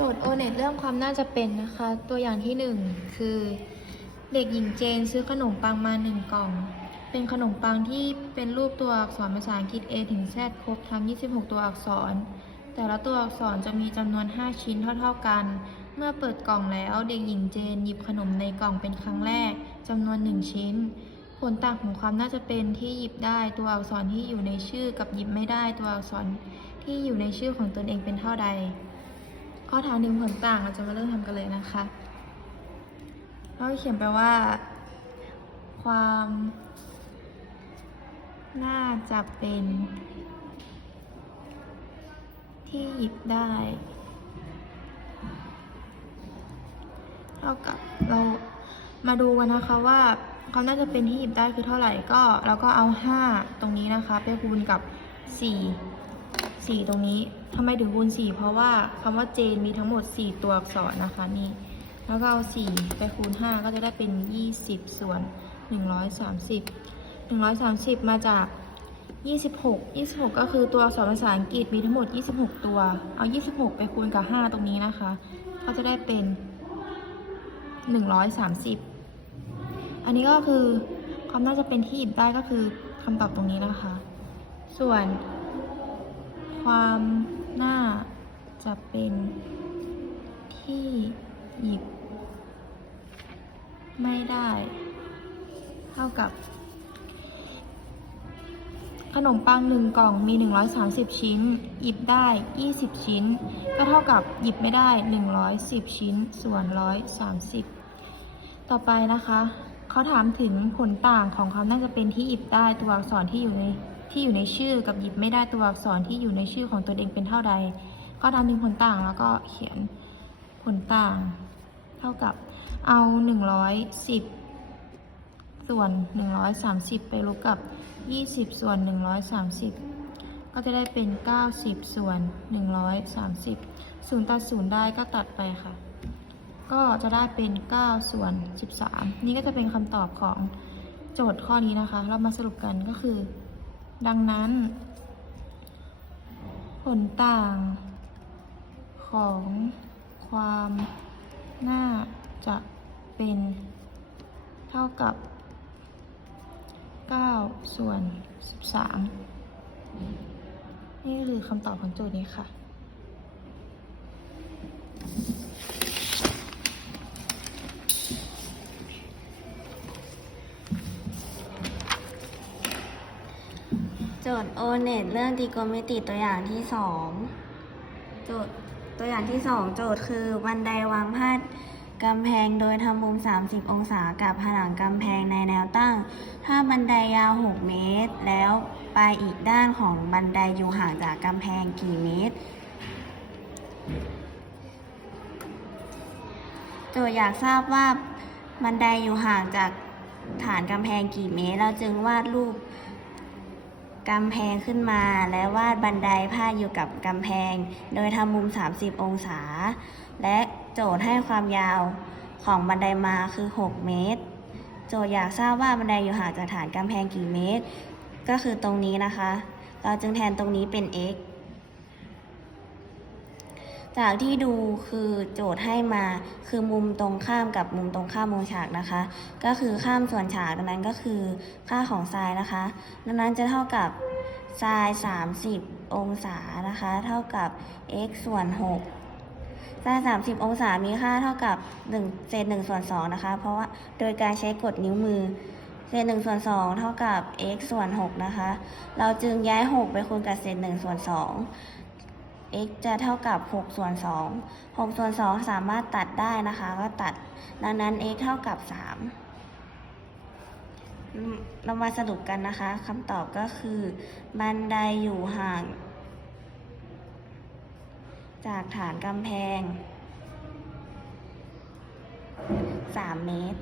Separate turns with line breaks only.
จทย์โอเน็ตเรื่องความน่าจะเป็นนะคะ ตัวอย่างที่หนึ่งคือ เด็กหญิงเจนซื้อขนมปังมาหนึ่งกล่อง เป็นขนมปังที่เป็นรูปตัวอักษรภาษาอังกฤษ A ถึง Z ครบทั้ง 26 ตัวอักษร แต่ละตัวอักษรจะมีจำนวน 5 ชิ้นเท่า ๆกัน เมื่อเปิดกล่องแล้วเด็กหญิงเจนหยิบขนมในกล่องเป็นครั้งแรกจำนวน 1 ชิ้น ผลต่างของความน่าจะเป็นที่หยิบได้ตัวอักษรที่อยู่ในชื่อกับหยิบไม่ได้ตัวอักษรที่อยู่ในชื่อของตนเองเป็นเท่าใด ข้อถามหนึ่งผลต่างเราจะมาเริ่มทำกันเลยนะคะเราเขียนไปว่า ความน่าจะเป็น ที่หยิบได้เท่ากับเรามาดูกันนะคะว่าความน่าจะเป็นที่หยิบได้คือเท่าไหร่ก็เราก็เอา 5 ตรงนี้นะคะ ไปคูณกับ 4 4 ตรงนี้ทำไมถึงคูณ 4 เพราะว่าคำว่าเจนมีทั้งหมด 4 ตัวอักษรนะคะนี่แล้วก็เอา 4 ไปคูณ 5 ก็จะได้เป็น 20 ส่วน 130 130 มาจาก 26 26 ก็คือตัวอักษรภาษาอังกฤษมีทั้งหมด 26 ตัว เอา 26 ไปคูณกับ 5 ตรงนี้นะคะ ก็จะได้เป็น 130 อันนี้ก็คือความน่าจะเป็นที่หยิบได้ก็คือคำตอบตรงนี้นะคะ ส่วน ความน่าจะเป็นที่หยิบ ไม่ได้ เท่ากับ ขนมปังหนึ่งกล่องมี 130 ชิ้น หยิบได้ 20 ชิ้น ก็เท่ากับหยิบไม่ได้ 110 ชิ้น ส่วน 130 ต่อไปนะคะ เขาถามถึงผลต่างของความน่าจะเป็นที่หยิบได้ตัวอักษรที่อยู่ใน ที่อยู่ในชื่อกับหยิบไม่ได้ตัวอักษรที่อยู่ในชื่อของตนเองเป็นเท่าใด ก็ทำถึงผลต่างแล้วก็เขียนผลต่าง เท่ากับเอา 110 ส่วน 130 ไปลบกับ 20 ส่วน 130 ก็จะได้เป็น 90 ส่วน 130ศูนย์ตัดศูนย์ได้ก็ตัดไปค่ะ ก็จะได้เป็น 9 ส่วน 13 นี่ก็จะเป็นคำตอบของโจทย์ข้อนี้นะคะ เรามาสรุปกันก็คือ ดังนั้น ผลต่างของความน่าจะเป็นเท่ากับ 9 ส่วน 13 นี่คือคำตอบของโจทย์นี้ค่ะ
โจทย์โอเน็ตเรื่องตรีโกณมิติตัวอย่างที่สองโจทย์ตัวอย่างที่สองโจทย์คือบันไดวางพาดกำแพงโดยทำมุม 30 องศากับผนังกำแพงในแนวตั้ง ถ้าบันไดยาว 6 เมตร แล้วปลายอีกด้านของบันไดอยู่ห่างจากกำแพงกี่เมตร โจทย์อยากทราบว่าบันไดอยู่ห่างจากฐานกำแพงกี่เมตร เราจึงวาดรูป กำแพงขึ้นมาและวาดบันไดพาดอยู่กับกำแพง โดยทำมุม 30 องศา และโจทย์ให้ความยาวของบันไดมาคือ 6 เมตร โจทย์อยากทราบว่าบันไดอยู่ห่างจากฐานกำแพงกี่เมตร ก็คือตรงนี้นะคะ เราจึงแทนตรงนี้เป็น x จากที่ดูคือโจทย์ให้มาคือมุมตรงข้ามกับมุมตรงข้ามมุมฉากนะคะ ก็คือข้ามส่วนฉากดังนั้นก็คือค่าของไซน์นะคะดังนั้นจะเท่ากับไซน์30 องศานะคะ เท่ากับ x ส่วน6ไซน์30 องศามีค่าเท่ากับ1เศษ1ส่วน2นะคะ เพราะว่าโดยการใช้กดนิ้วมือเศษ1ส่วน2เท่ากับ x ส่วน6นะคะ เราจึงย้าย6ไปคูณกับเศษ1ส่วน2 x จะเท่ากับ 6 ส่วน 2 6 ส่วน 2 สามารถตัดได้นะคะ ก็ตัด ดังนั้น x เท่ากับ 3 เรามาสรุปกันนะคะคำตอบก็คือ บันไดอยู่ห่าง จากฐานกำแพง 3 เมตร